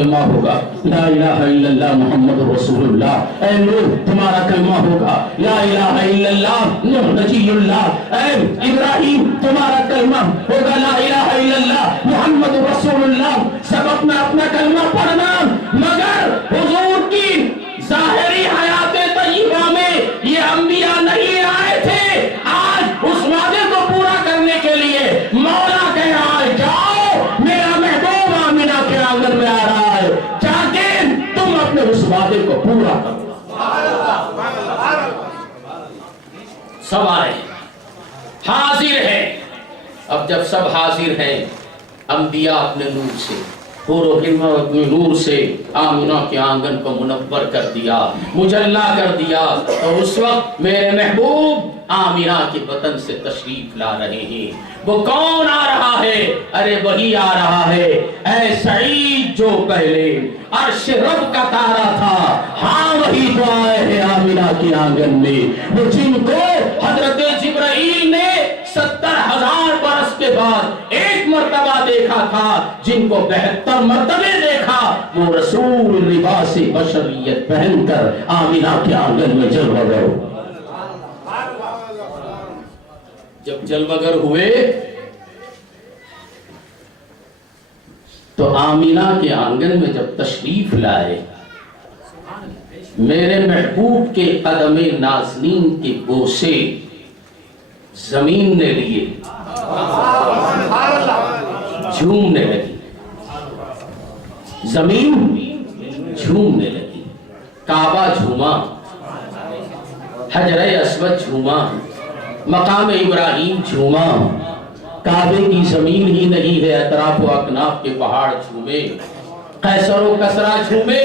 کلمہ ہوگا لا الہ الا اللہ محمد رسول اللہ، اے نوح تمہارا کلمہ ہوگا لا الہ الا اللہ نوح نجی اللہ، اے ابراہیم تمہارا کلمہ ہوگا لا الہ الا اللہ محمد رسول اللہ۔ سب اپنا اپنا کلمہ پڑھنا، مگر حضور کی ظاہری حیات طیبہ میں یہ انبیاء نہیں آئے تھے۔ آج اس وعدے کو پورا کرنے کے لیے مولا کہہ رہا ہے جاؤ، میرا محبوب آمینہ کے آنگن میں آ رہا ہے، جا کے تم اپنے اس وعدے کو پورا کرو۔ سب آئے حاضر ہیں۔ اب جب سب حاضر ہیں، انبیاء اپنے نور سے، حور و حرمہ اپنے نور سے آمینہ کے آنگن کو منور کر دیا، مجلہ کر دیا، تو اس وقت میرے محبوب آمینہ کے وطن سے تشریف لا رہے ہیں۔ وہ کون آ رہا ہے؟ ارے وہی آ رہا ہے اے سعید جو پہلے عرش رب کا تارا تھا، ہاں وہی تو آئے ہیں آمینہ کے آنگن میں، وہ جن کو حضرت جبرائیل نے 70,000 برس کے بعد ایک مرتبہ دیکھا تھا، جن کو 72 مرتبے دیکھا، وہ رسول لباس بشریت پہن کر آمینہ کے آنگن میں جلوہ گر ہوئے۔ جب جلوہ گر ہوئے تو آمینہ کے آنگن میں جب تشریف لائے، میرے محبوب کے قدم نازنین کے بوسے زمین نے لیے، جھومنے لگی، زمین جھومنے لگی، کعبہ جھوما، حجر اسود جھوما، مقام ابراہیم جھوما، کعبے کی زمین ہی نہیں ہے، اطراف و اکناف کے پہاڑ جھومے، قیصر و کسرا جھومے۔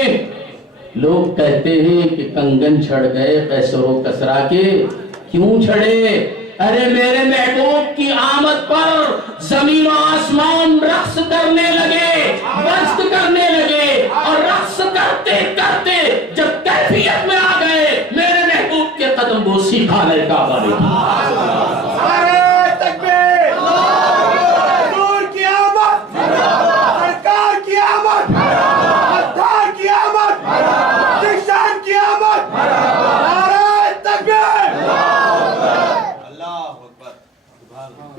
لوگ کہتے ہیں کہ کنگن چھڑ گئے قیصر و کسرا کے، کیوں چھڑے؟ ارے میرے محبوب کی آمد پر زمین و آسمان رقص کرنے لگے، مست کرنے لگے، اور رقص کرتے کرتے جب کیفیت میں آ گئے، میرے محبوب کے قدم بوسی خانہ کعبہ نے کی۔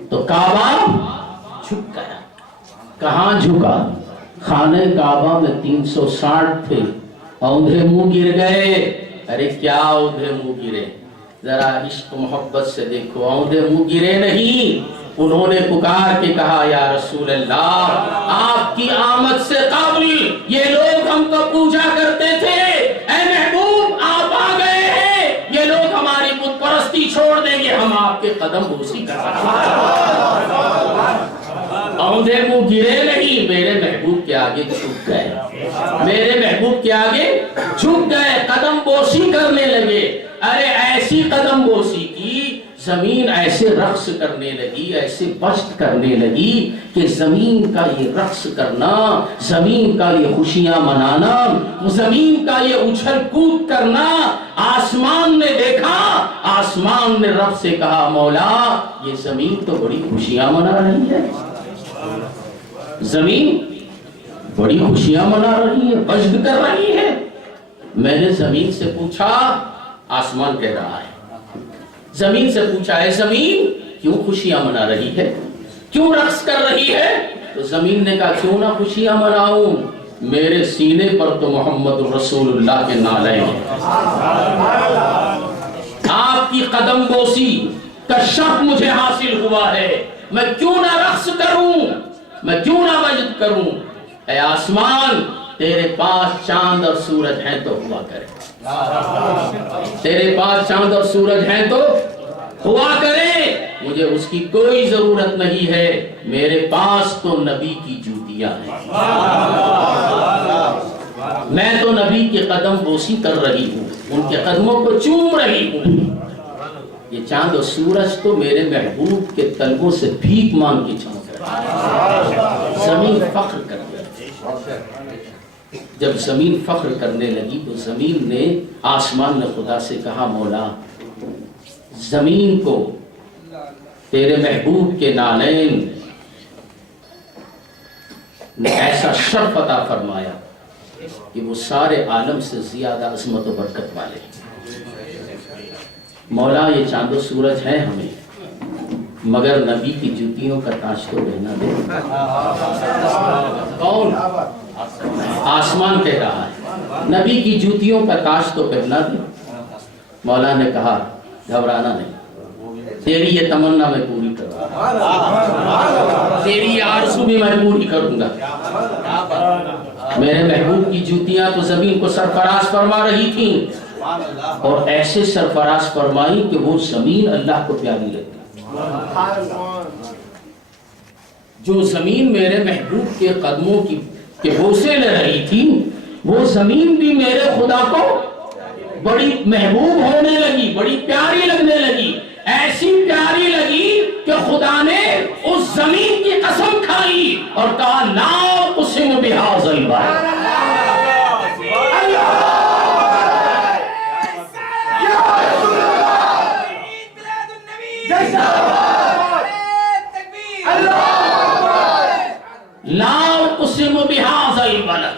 تو کعبہ جھک گیا۔ کہاں جھکا؟ خانہ کعبہ میں 360 تھے، اوندھے منہ گر گئے۔ ارے کیا اوندھے منہ گرے؟ ذرا عشق محبت سے دیکھو، اوندھے منہ گرے نہیں، انہوں نے پکار کے کہا یا رسول اللہ آپ کی آمد سے قبل یہ لوگ ہم کو پوجا کرتے تھے، اے محبوب آپ آ گئے ہیں، یہ لوگ ہماری بت پرستی چھوڑ دیں گے، ہم آپ کے قدم بوسی کر رہے ہیں۔ اوندھے منہ گرے نہیں، میرے محبوب کے آگے جھک گئے، میرے محبوب کے آگے جھک گئے، قدم بوسی کرنے لگے۔ ارے ایسی قدم بوسی کی، زمین ایسے رقص کرنے لگی، ایسے بست کرنے لگی کہ زمین کا یہ رقص کرنا، زمین کا یہ خوشیاں منانا، زمین کا یہ اچھل کود کرنا، آسمان نے دیکھا، آسمان نے رب سے کہا مولا یہ زمین تو بڑی خوشیاں منا رہی ہے، زمین بڑی خوشیاں منا رہی ہے، بست کر رہی ہے۔ میں نے زمین سے پوچھا، آسمان کہہ رہا ہے، زمین سے پوچھا ہے زمین کیوں خوشیاں منا رہی ہے، کیوں رقص کر رہی ہے؟ تو زمین نے کہا کیوں نہ خوشیاں مناؤں، میرے سینے پر تو محمد رسول اللہ کے نالے ہیں، آپ کی قدم بوسی کا شرف مجھے حاصل ہوا ہے، میں کیوں نہ رقص کروں، میں کیوں نہ مجد کروں؟ اے آسمان تیرے پاس چاند اور سورج ہیں تو ہوا کرے، تیرے پاس چاند اور سورج ہیں تو ہوا کرے، مجھے اس کی کوئی ضرورت نہیں ہے، میرے پاس تو نبی کی جوتیاں ہیں، میں تو نبی کے قدم بوسی کر رہی ہوں، ان کے قدموں کو چوم رہی ہوں۔ یہ چاند اور سورج تو میرے محبوب کے طلبوں سے بھیک مانگ کے چمک رہے، زمین فخر کر رہی۔ جب زمین فخر کرنے لگی تو زمین نے، آسمان نے خدا سے کہا مولا زمین کو تیرے محبوب کے نالین نے ایسا شرف عطا فرمایا کہ وہ سارے عالم سے زیادہ عظمت و برکت والے ہیں۔ مولا یہ چاند و سورج ہے ہمیں، مگر نبی کی جوتیوں کا تاج تو پہنا دے۔ کون؟ آسمان کہہ رہا ہے نبی کی جوتیوں کا تاج تو پہنا دے۔ مولا نے کہا گھبرانا نہیں، تیری یہ تمنا میں پوری کروں گا، تیری یہ آرزو بھی میں پوری کروں گا۔ میرے محبوب کی جوتیاں تو زمین کو سرفراز فرما رہی تھیں، اور ایسے سرفراز فرمائی کہ وہ زمین اللہ کو پیاری لگتی۔ جو زمین میرے محبوب کے قدموں کے بوسے لے رہی تھی، وہ زمین بھی میرے خدا کو بڑی محبوب ہونے لگی، بڑی پیاری لگنے لگی، ایسی پیاری لگی کہ خدا نے اس زمین کی قسم کھائی اور کہا لا اقسم بہذا البلد۔ لا اقسم بہذا البلد۔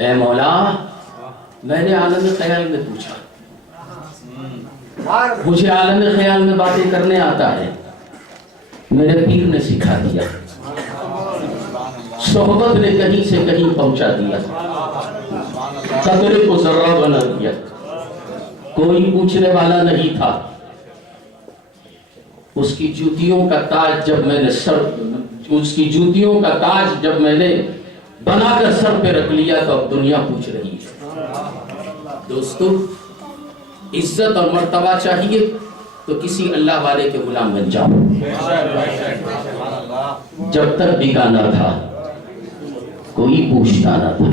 اے مولا، میں نے عالم خیال میں پوچھا، مجھے عالم خیال میں باتیں کرنے آتا ہے، میرے پیر نے سکھا دیا، صحبت نے کہیں سے کہیں پہنچا دیا، قدرے کو ذرہ بنا دیا، کوئی پوچھنے والا نہیں تھا۔ اس کی جوتیوں کا تاج جب میں نے اس کی جوتیوں کا تاج جب میں نے بنا کر سر پہ رکھ لیا تو اب دنیا پوچھ رہی ہے۔ دوستو، عزت اور مرتبہ چاہیے تو کسی اللہ والے کے غلام بن جاؤ۔ جب تک بکانا تھا کوئی پوچھتا نہ تھا،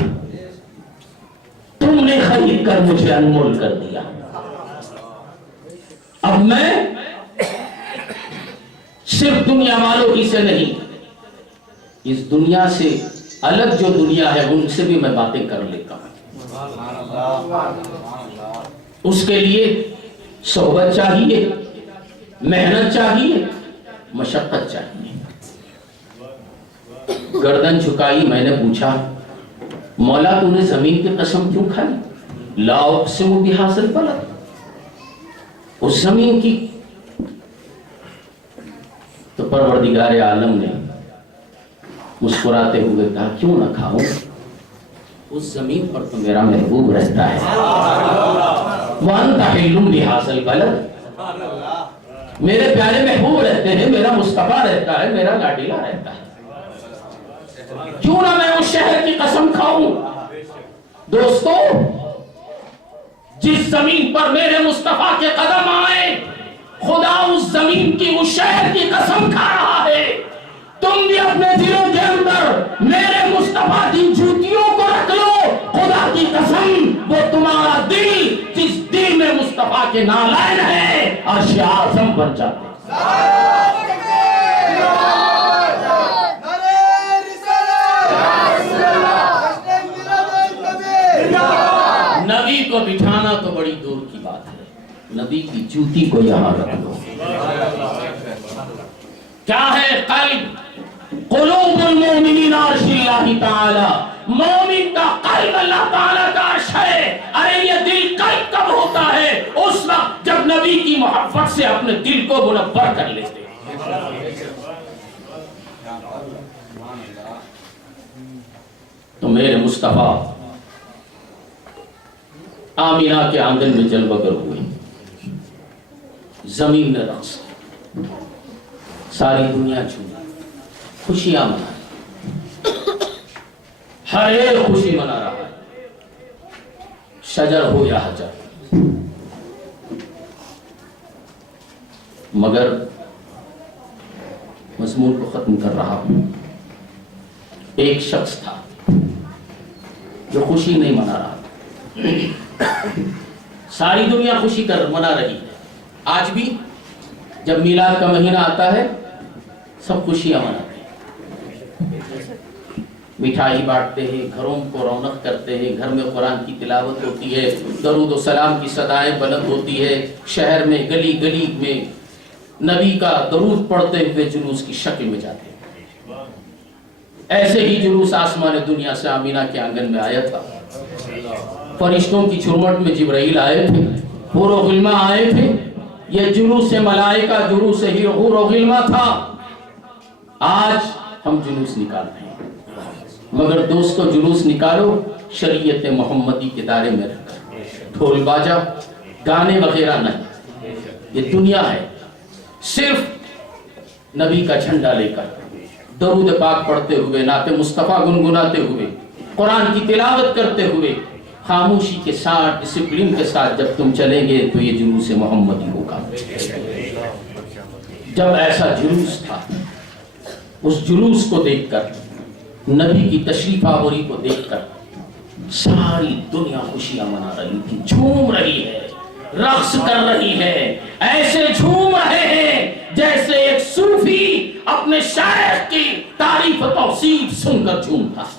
تم نے خرید کر مجھے انمول کر دیا۔ اب میں صرف دنیا والوں ہی سے نہیں، اس دنیا سے الگ جو دنیا ہے ان سے بھی میں باتیں کر لیتا ہوں۔ اس کے لیے صحبت چاہیے، محنت چاہیے، مشقت چاہیے۔ گردن جھکائی، میں نے پوچھا مولا تو نے زمین کی قسم کیوں کھائی؟ لا اقسم بہذا البلد، اس زمین کی۔ تو پروردگار عالم نے مسکراتے ہوئے کہا کیوں نہ کھاؤں، اس زمین پر تو میرا محبوب رہتا ہے۔ وَأَنْتَ حِلٌّ بِهَذَا الْبَلَدِ، میرے پیارے محبوب رہتے ہیں، میرا مصطفیٰ رہتا ہے، میرا لاڈیلا رہتا ہے، کیوں نہ میں اس شہر کی قسم کھاؤں۔ دوستو، جس زمین پر میرے مصطفیٰ کے قدم آئے، خدا اس زمین کی، اس شہر کی قسم کھا رہا ہے۔ تم بھی اپنے دلوں کے اندر میرے مصطفیٰ کی جوتیوں کو رکھ لو، خدا کی قسم وہ تمہارا دل جس دل میں مصطفیٰ کے نالین ہے عرش اعظم بن جاتے۔ نبی کو بٹھانا تو بڑی دور کی بات ہے، نبی کی جوتی کو یہاں رکھ دو۔ کیا ہے قلب؟ قلوب المومنین عرش اللہ تعالی، مومن کا قلب اللہ تعالیٰ کا عرش ہے۔ ارے یہ دل قلب کب ہوتا ہے؟ اس وقت جب نبی کی محبت سے اپنے دل کو منور کر لیتے۔ تو میرے مصطفیٰ آمینہ کے آنگن میں جلوہ گر ہوئے، زمین نے رقص کی، ساری دنیا جھومی، خوشیاں منائی، ہر ایک خوشی منا رہا ہے، شجر ہو یا حجر۔ مگر مضمون کو ختم کر رہا ہوں۔ ایک شخص تھا جو خوشی نہیں منا رہا تھا، ساری دنیا خوشی منا رہی ہے۔ آج بھی جب میلاد کا مہینہ آتا ہے سب خوشیاں مناتے ہیں، مٹھائی بانٹتے ہیں، گھروں کو رونق کرتے ہیں، گھر میں قرآن کی تلاوت ہوتی ہے، درود و سلام کی صدائیں بلند ہوتی ہے، شہر میں گلی گلی میں نبی کا درود پڑھتے ہوئے جلوس کی شکل میں جاتے ہیں۔ ایسے ہی جلوس آسمان دنیا سے آمینہ کے آنگن میں آیا تھا، فرشتوں کی جھرمٹ میں جبرائیل آئے تھے، حور و غلماں آئے تھے، یہ جلوس ملائکہ جلوس ہی حور و غلماں تھا۔ آج ہم جلوس نکال رہے ہیں، مگر دوستو جلوس نکالو شریعت محمدی کے دائرے میں رکھ کر، ڈھول باجا گانے وغیرہ نہیں، یہ دنیا ہے، صرف نبی کا جھنڈا لے کر درود پاک پڑھتے ہوئے، نعت مصطفیٰ گنگناتے ہوئے، قرآن کی تلاوت کرتے ہوئے، خاموشی کے ساتھ ڈسپلن کے ساتھ جب تم چلیں گے تو یہ جلوس محمدی ہوگا۔ جب ایسا جلوس تھا، اس جلوس کو دیکھ کر، نبی کی تشریف آوری کو دیکھ کر ساری دنیا خوشیاں منا رہی تھی، جھوم رہی ہے، رقص کر رہی ہے، ایسے جھوم رہے ہیں جیسے ایک صوفی اپنے شاعر کی تعریف و توصیف سن کر جھومتا ہے۔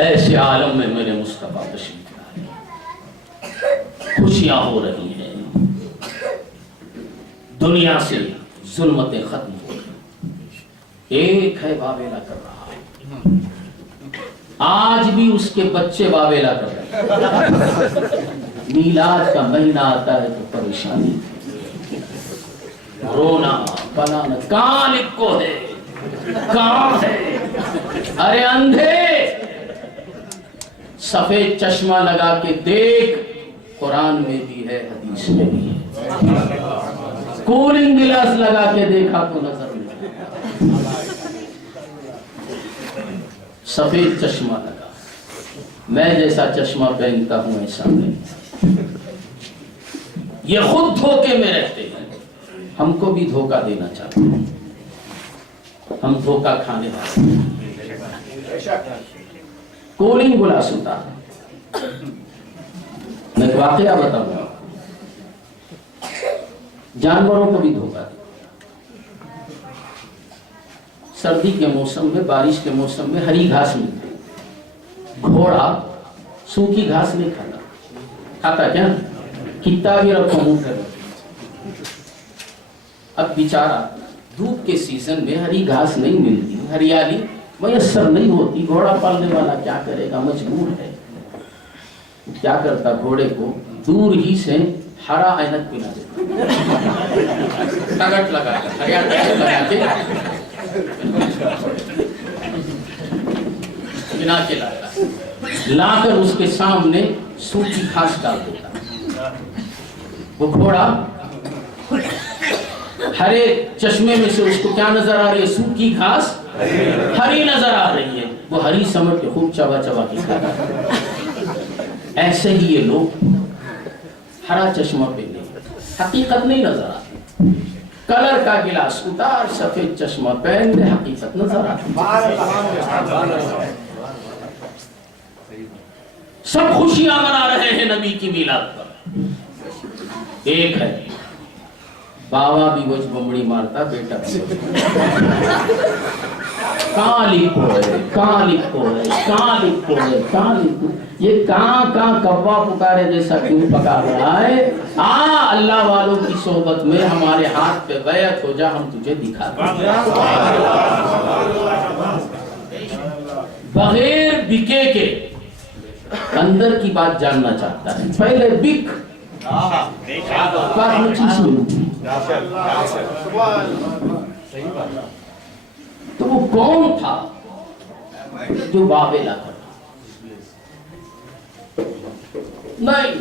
ایسے عالم میں میرے مصطفیٰ تشریف لائے، خوشیاں ہو رہی ہیں، دنیا سے ظلمتیں ختم ہو رہی، ایک ہے واویلا کر رہا ہے، آج بھی اس کے بچے واویلا کر رہے ہیں، میلاد کا مہینہ آتا ہے تو پریشانی، رونا پلانا، کہاں لکھو ہے، کہاں ہے، ارے اندھے سفید چشمہ لگا کے دیکھ، قرآن میں بھی ہے، حدیث میں بھی ہے، کولنگ گلاس لگا کے دیکھا تو نظر نہیں، سفید چشمہ لگا، میں جیسا چشمہ پہنتا ہوں ایسا نہیں، یہ خود دھوکے میں رہتے ہیں، ہم کو بھی دھوکہ دینا چاہتے ہیں، ہم دھوکہ کھانے والے ہیں۔ کولنگ گلاس ہوتا ہے، میں ایک واقعہ بتاؤں گا، جانوروں کو بھی دھوکہ دے، سردی کے موسم میں، بارش کے موسم میں ہری گھاس ملتی، گھوڑا سوکھی گھاس نہیں کھاتا، کھاتا کیا؟ کتا بھی رکھو منہ کر، اب بیچارہ دھوپ کے سیزن میں ہری گھاس نہیں ملتی، ہریالی میسر نہیں ہوتی، گھوڑا پالنے والا کیا کرے گا، مجبور ہے، کیا کرتا گھوڑے کو دور ہی سے ہرا اینک پلا دیتا، ٹگٹ لگا کر، ہریا ٹگٹ لگا کے بنا کے لاتا، لا کر اس کے سامنے سوکھی گھاس ڈال دیتا، وہ گھوڑا ہرے چشمے میں سے اس کو کیا نظر آ رہی ہے؟ سوکھی گھاس ہری نظر آ رہی ہے، وہ ہری سمجھ کے خوب چبا چبا کے کھاتا ہے۔ ایسے ہی یہ لوگ ہرا چشمہ پہنے، حقیقت نہیں نظر آتی، کلر کا گلاس اتار، سفید چشمہ پہن دے، حقیقت نظر آتی، سب خوشیاں منا رہے ہیں نبی کی میلاد پر۔ ایک ہے باوا بھی وجہ بمڑی مارتا، بیٹا بھی کہاں لکھو ہے، کہاں لکھو ہے، کہاں لکھو ہے، کہاں لکھو، یہ کہاں کبا پکارے جیسا کیوں پکا رہا ہے؟ اللہ والوں کی صحبت میں ہمارے ہاتھ پہ بیعت ہو جا، ہم تجھے دکھاتے ہیں۔ بغیر بکے کے اندر کی بات جاننا چاہتا ہے، پہلے بک بات میں چیز ملتی، تو وہ کون تھا جو واویلا کرتا؟ نہیں،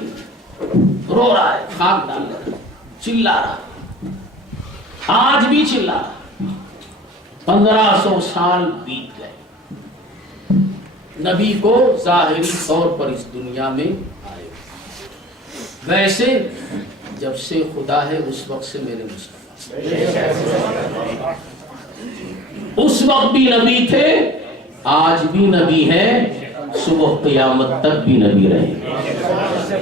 رو رہا ہے، خاک ڈال رہا ہے، چلا رہا ہے، آج بھی چلا رہا ہے، 1500 سال بیت گئے، نبی کو ظاہری طور پر اس دنیا میں آئے، ویسے جب سے خدا ہے اس وقت سے میرے مصطفیٰ، اس وقت بھی نبی تھے، آج بھی نبی ہیں، صبح قیامت تک بھی نبی رہیں گے۔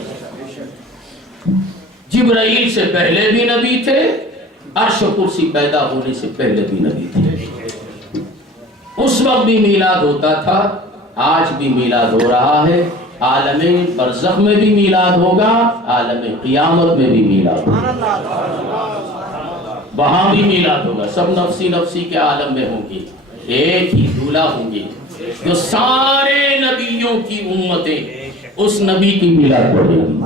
جبرائیل سے پہلے بھی نبی تھے، عرش و کرسی پیدا ہونے سے پہلے بھی نبی تھے، اس وقت بھی میلاد ہوتا تھا، آج بھی میلاد ہو رہا ہے، عالم برزخ میں بھی میلاد ہوگا، عالم قیامت میں بھی میلاد ہوگا۔ وہاں بھی میلاد ہوگا. سب نفسی نفسی کے عالم میں ہوں گے. ایک ہی دولہا ہوں گے جو سارے نبیوں کی امتیں اس نبی کی میلاد پڑھیں گی.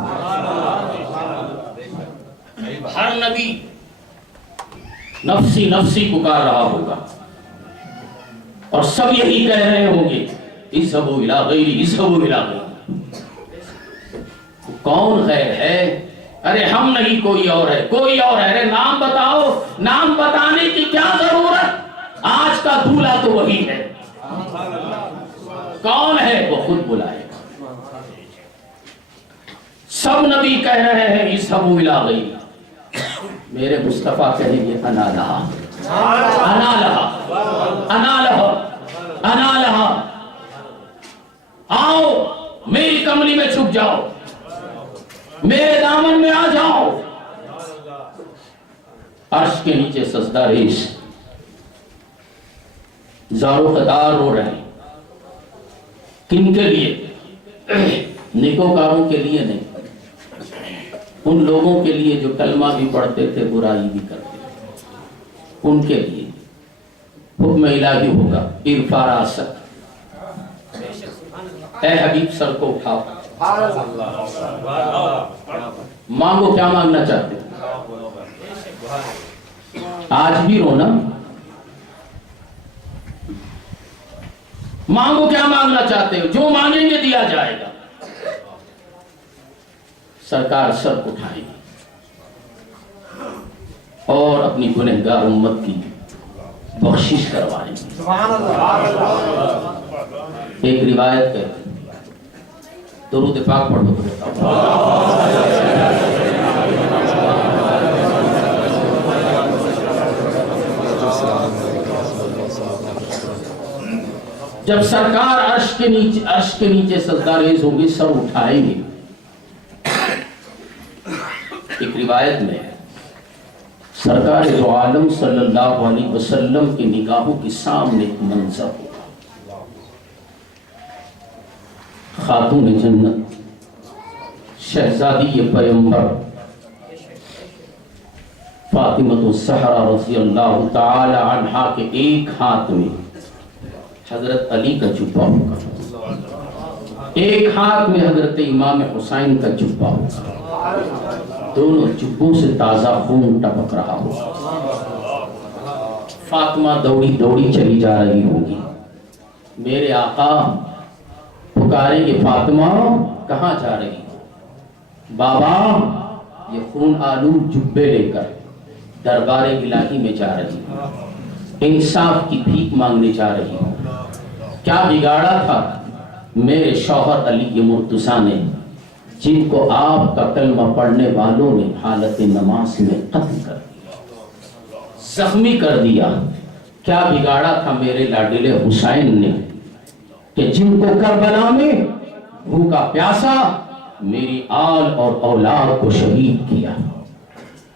ہر نبی نفسی نفسی پکار رہا ہوگا اور سب یہی کہہ رہے ہوں گے اذهبوا الى غیری اذهبوا الى غیری. کون غیر ہے؟ ارے ہم نہیں کوئی اور ہے، کوئی اور ہے. ارے نام بتاؤ. نام بتانے کی کیا ضرورت؟ آج کا دولہا تو وہی ہے. کون ہے؟ وہ خود بلائے گا. سب نبی کہہ رہے ہیں اذهبوا الى غیری. میرے مصطفیٰ کہیں گے انا لہا انا لہا انا لہا انا لہا. آؤ میری کملی میں چھپ جاؤ، میرے دامن میں آ جاؤ. عرش کے نیچے سجدہ ریش زارو قدار رو رہے ہیں. کن کے لیے؟ نیکوکاروں کے لیے نہیں، ان لوگوں کے لیے جو کلمہ بھی پڑھتے تھے برائی بھی کرتے تھے. ان کے لیے حکم الہی ہوگا ارفع راسک. اے حبیب سر کو اٹھاؤ. مانگو کیا مانگنا چاہتے ہو. آج بھی رونا. مانگو کیا مانگنا چاہتے ہو، جو مانگیں گے دیا جائے گا. سرکار سر اٹھائیں گے اور اپنی گنہگار امت کی بخشش کروائیں گے. ایک روایت کہتے ہیں، درود پاک پڑھ دو. جب سرکار عرش کے نیچے سجدہ ریز ہوں گے، سر اٹھائیں گے. ایک روایت میں ہے سرکار دو عالم صلی اللہ علیہ وسلم کی نگاہوں کے سامنے ایک منظر ہوگا. خاتون جنت شہزادی پیغمبر فاطمہ الزہرا رضی اللہ تعالی عنہا کے ایک ہاتھ میں حضرت علی کا جبہ ہوگا، ایک ہاتھ میں حضرت امام حسین کا جبہ ہوگا. دونوں جبوں سے تازہ خون ٹپک رہا ہوگا. فاطمہ دوڑی دوڑی چلی جا رہی ہوگی. میرے آقا پکاریں گے فاطمہ کہاں جا رہی ہو؟ بابا یہ خون آلود جبے لے کر دربار الہی میں جا رہی ہو، انصاف کی بھیک مانگنے جا رہی ہو. کیا بگاڑا تھا میرے شوہر علی مرتضیٰ نے، جن کو آپ کا کلمہ پڑھنے والوں نے حالت نماز میں قتل کر دیا، زخمی کر دیا. کیا بگاڑا تھا میرے لاڈلے حسین نے کہ جن کو کربلا میں بھوکا پیاسا میری آل اور اولاد کو شہید کیا.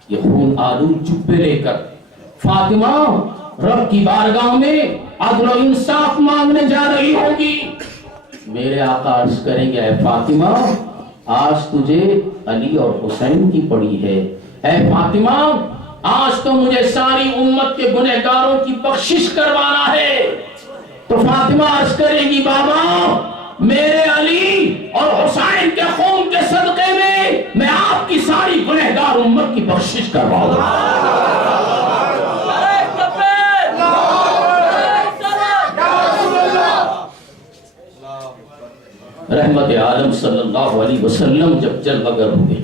یہ خون آلود جبے لے کر فاطمہ رب کی بارگاہ میں عدل و انصاف مانگنے جا رہی ہوگی. میرے آقا عرض کریں گے اے فاطمہ آج تجھے علی اور حسین کی پڑی ہے. اے فاطمہ آج تو مجھے ساری امت کے گنہگاروں کی بخشش کروانا ہے. تو فاطمہ عرض کرے گی بابا میرے علی اور حسین کے خون کے صدقے میں آپ کی ساری گنہگار امت کی بخشش کرواؤں گا. رحمت عالم صلی اللہ علیہ وسلم جب جلوہ گر ہوئے،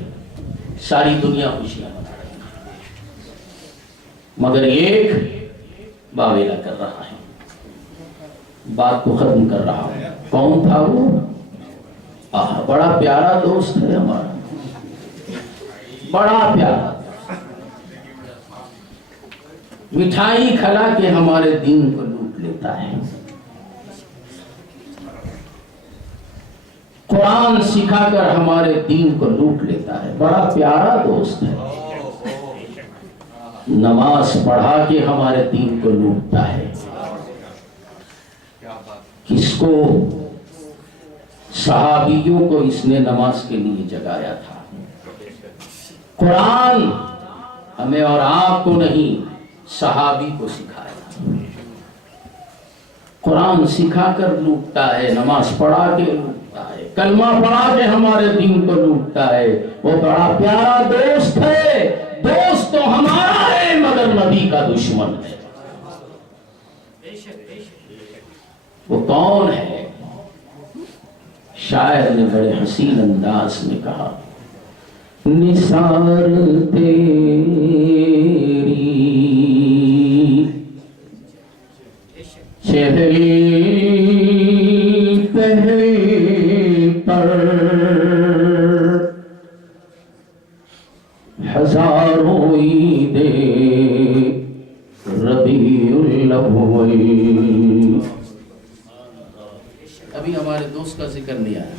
ساری دنیا خوشیاں منا رہی ہے، مگر ایک باویلا کر رہا ہے، بات کو ختم کر رہا ہے. کون تھا وہ؟ بڑا پیارا دوست ہے ہمارا، بڑا پیارا. مٹھائی کھلا کے ہمارے دین کو لوٹ لیتا ہے، قرآن سکھا کر ہمارے دین کو لوٹ لیتا ہے. بڑا پیارا دوست ہے، نماز پڑھا کے ہمارے دین کو لوٹتا ہے. کس کو؟ صحابیوں کو اس نے نماز کے لیے جگایا تھا. قرآن ہمیں اور آپ کو نہیں صحابی کو سکھایا۔ قرآن سکھا کر لوٹتا ہے، نماز پڑھا کے لوٹتا ہے، کلمہ پڑھا کے ہمارے دین کو لوٹتا ہے۔ وہ بڑا پیارا دوست ہے، دوست تو ہمارا ہے مگر نبی کا دشمن ہے۔ وہ کون ہے؟ شاعر نے بڑے حسین انداز میں کہا، نثار تیری چہرے پر ہزاروں عیدیں ربیع الاول۔ ابھی ہمارے دوست کا ذکر نہیں آیا،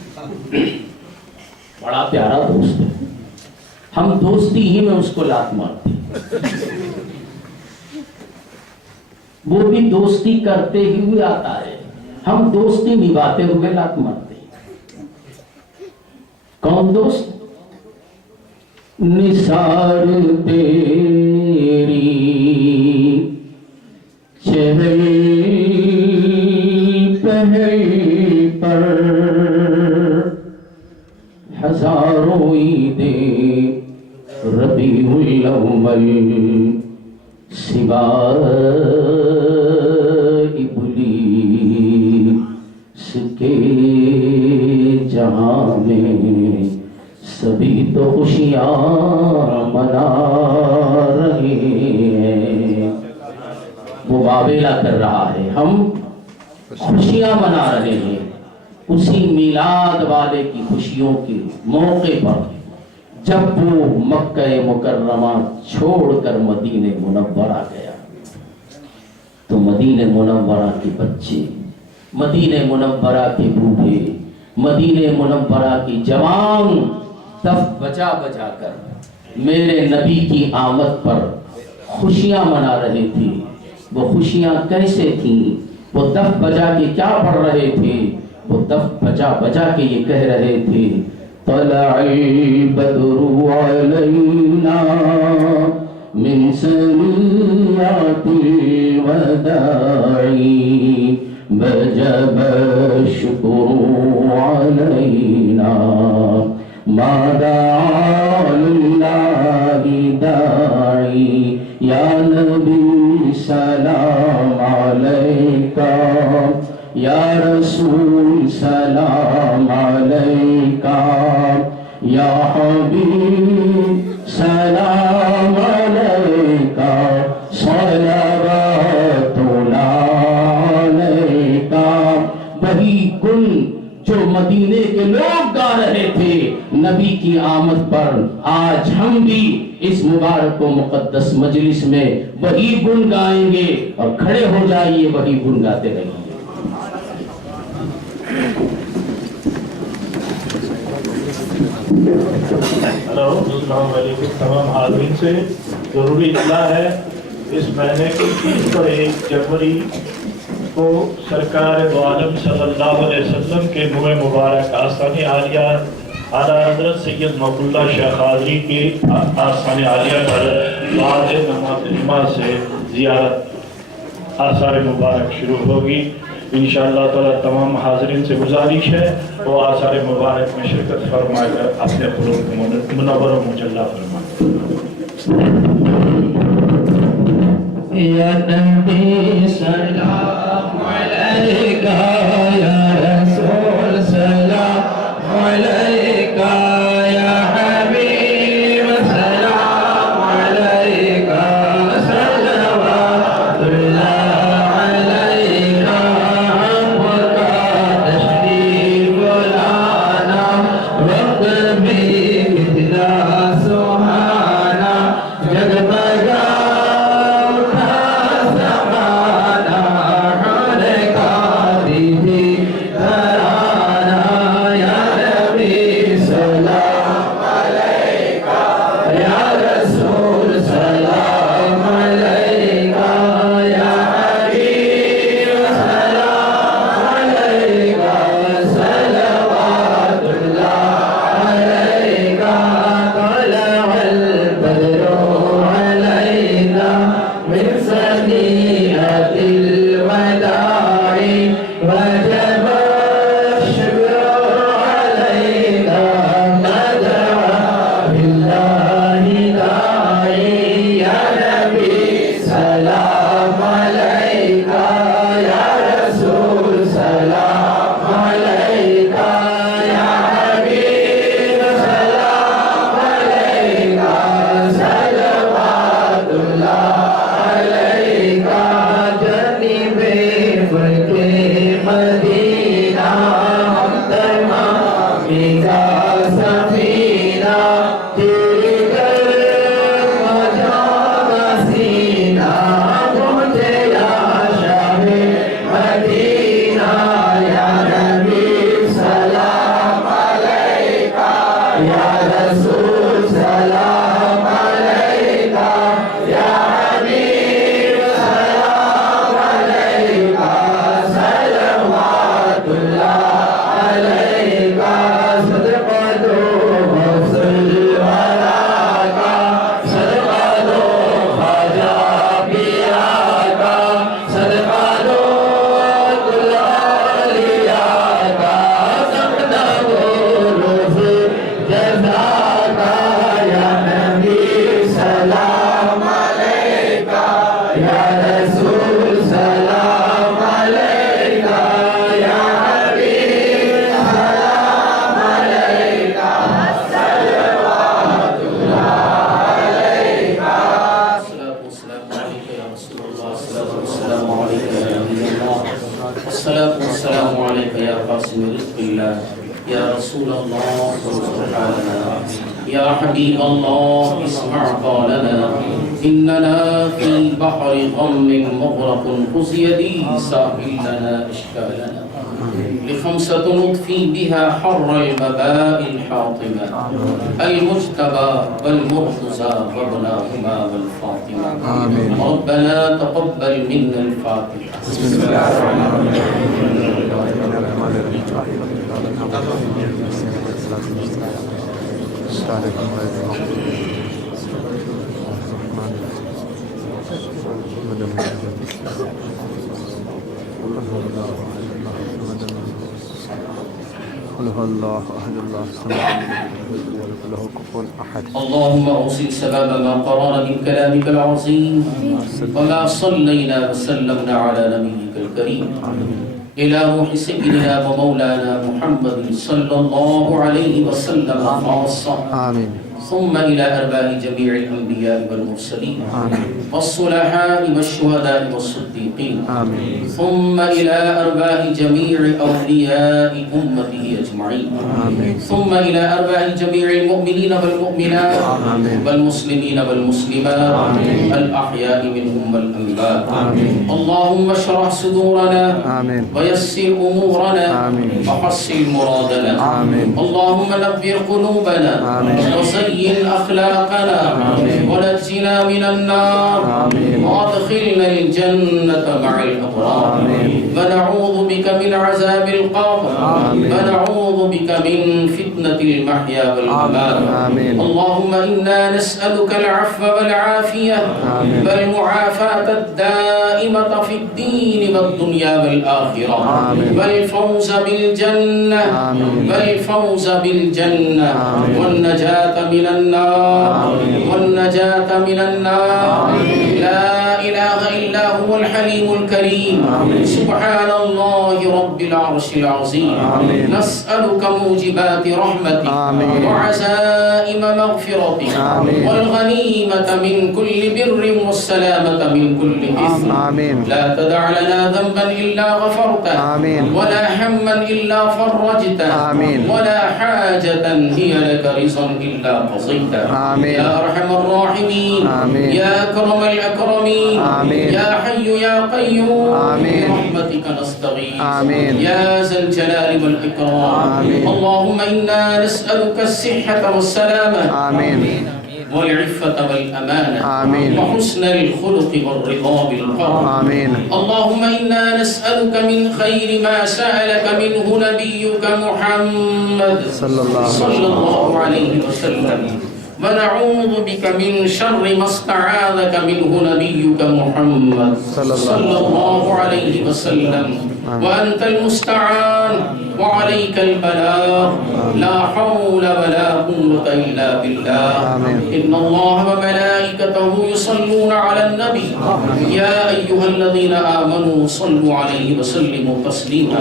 بڑا پیارا دوست ہے، ہم دوستی ہی میں اس کو لات مارتے ہیں، وہ بھی دوستی کرتے ہی ہوئے آتا ہے، ہم دوستی نبھاتے ہوئے لات مارتے ہیں۔ کون دوست؟ نثار تیری چہرے پر ہزاروں عیدیں ربیع الاول سوائے ابلیس کے جہاں میں سبھی تو خوشیاں منا رہے ہیں۔ وہ واویلا کر رہا ہے، ہم خوشیاں منا رہے ہیں اسی میلاد والے کی خوشیوں کے موقع پر، جب وہ مکہ مکرمہ چھوڑ کر مدینہ منورہ گیا تو مدینہ منورہ کے بچے، مدینہ منورہ کے بوڑھے، مدینہ منورہ کی جوان دف بجا بجا کر میرے نبی کی آمد پر خوشیاں منا رہے تھے۔ وہ خوشیاں کیسے تھیں؟ وہ دف بجا کے کیا پڑھ رہے تھے؟ وہ دف بجا بجا کے یہ کہہ رہے تھے، طلع البدر علینا من ثنیات الوداع وجب الشکر علینا ما دعا للہ داعی یا نبی سلام علیکہ یا رسول سلام علیکہ یا حبیب سلام علیکہ صلوات اللہ علیکہ۔ وہی گل جو مدینے کے لوگ گا رہے تھے نبی کی آمد پر، آج ہم بھی اس مبارک و مقدس مجلس میں وہی گن گائیں گے، اور کھڑے ہو جائیے وہی گن گاتے رہیں گے۔ ہلو، السلام علیکم تمام حاضرین سے ضروری اطلاع ہے، اس مہینے کی 31 جنوری کو سرکار دو عالم صلی اللہ علیہ وسلم کے منہ مبارک آستان عالیہ اعلیٰ حضرت سید محب اللہ شیخ قادری کے آستان عالیہ پر بعد نماز جمعہ سے زیارت آثار مبارک شروع ہوگی۔ انشاءاللہ تعالی تمام حاضرین سے گزارش ہے وہ آثار مبارک میں شرکت فرما کر اپنے قلوب کو منور و مجلہ فرمائیں۔ یا نبی سلام علیکہ، یا رسول سلام علیکہ، یا حبیب سلام علیکہ، صلوات اللہ علیکہ، ہم کا تشریف لانا وقت میں مثلا سہانا، جگمگا اٹھا زمانہ یا رسول سلام علیکہ یا حبیب سلام علیکہ صلوات اللہ علیکہ صدقہ دو غسل ورا کا صدقہ دو خواجہ پیا کا صدقہ دو کل اولیاء کا صدقہ دو روز جزا کا یا نبی سلام علیکہ یا رسول سلام علیکہ یا حبیب سلام علیکہ صلوات اللہ علیکہ الصلاة والسلام عليك يا نبي الله والصلاة والسلام عليك يا قاسم رزق الله يا رسول الله سبحاننا يا حبيب الله اسمع قولنا إننا في بحر غم مغرق خذ يدي ساحل لنا إشكالنا لخمسة نطفي بها حر البباء الحاطمة المجتبى والمرتزى وابناهما والفاطمة ربنا تقبل منا الفاتحة بسم الله الرحمن قل هو الله احد الله الصمد له كفوا احد. اللهم اوصل سبب ما قرأنا من كلامك العظيم وما صلينا وسلمنا على نبيك الكريم إلى روح سيدنا ومولانا محمد صلى الله عليه وسلم خاصة آمين. ثم إلى أرواح جميع الأنبياء والمرسلين آمين. والصلحاء والشهداء والصديقين آمين. ثم إلى أرواح جميع أولياء أمته أجمعين آمين. ثم إلى أرواح جميع المؤمنين والمؤمنات آمين. والمسلمين والمسلمات آمين. الأحياء منهم والأموات آمين. اللهم اشرح صدورنا آمين. ويسر أمورنا آمين. وحصل مرادنا آمين. اللهم نبر قلوبنا آمين. وزين أخلاقنا آمين. ونجنا من النار آمين. وأدخلنا الجنة مع الأبرار آمين. ونعوذ بك من عذاب القبر آمين. ونعوذ بك من فتنة المحيا والممات آمين. اللهم إنا نسألك العفو والعافية آمين. والمعافاة الدائمة في الدين والدنيا والآخرة آمين. والفوز بالجنة آمين. والفوز بالجنة آمين. والنجاة من النار آمين. والنجاة من النار لا إله إلا هو الحليم الكريم آمين. سبحان الله رب العرش العظيم آمين. نسألك موجبات رحمتك آمين. وعزائم مغفرتك آمين. والغنيمة من كل بر والسلامة من كل إثم آمين. لا تدع لنا ذنبا إلا غفرته آمين. ولا هما إلا فرجته آمين. ولا حاجة هي لك رزا إلا قضيته آمين. يا أرحم الراحمين آمين. يا أكرم الأكرمين آمين. يا حي يا قيوم آمين. برحمتك نستغيث آمين. يا ذا الجلال والإكرام آمين. اللهم إنا نسألك الصحة والسلامة آمين. والعفة والأمانة آمين. وحسن الخلق والرضا بالقدر آمين. اللهم إنا نسألك من خير ما سألك منه نبيك محمد صلى الله عليه وسلم ونعوذ بك من شر ما استعاذك منه نبيك محمد صلى الله عليه وسلم وأنت المستعان وعليك البلاغ لا حول ولا قوة إلا بالله آمين. إن الله وملائكته يصلون على النبي يا أيها الذين آمنوا صلوا عليه وسلموا تسليما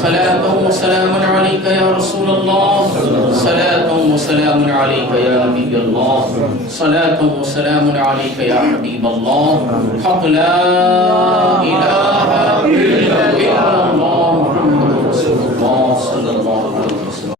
صلاة وسلام عليك يا رسول الله صلاة وسلام عليك يا نبي الله صلاة وسلام عليك يا حبيب الله حق لا إله إلا الله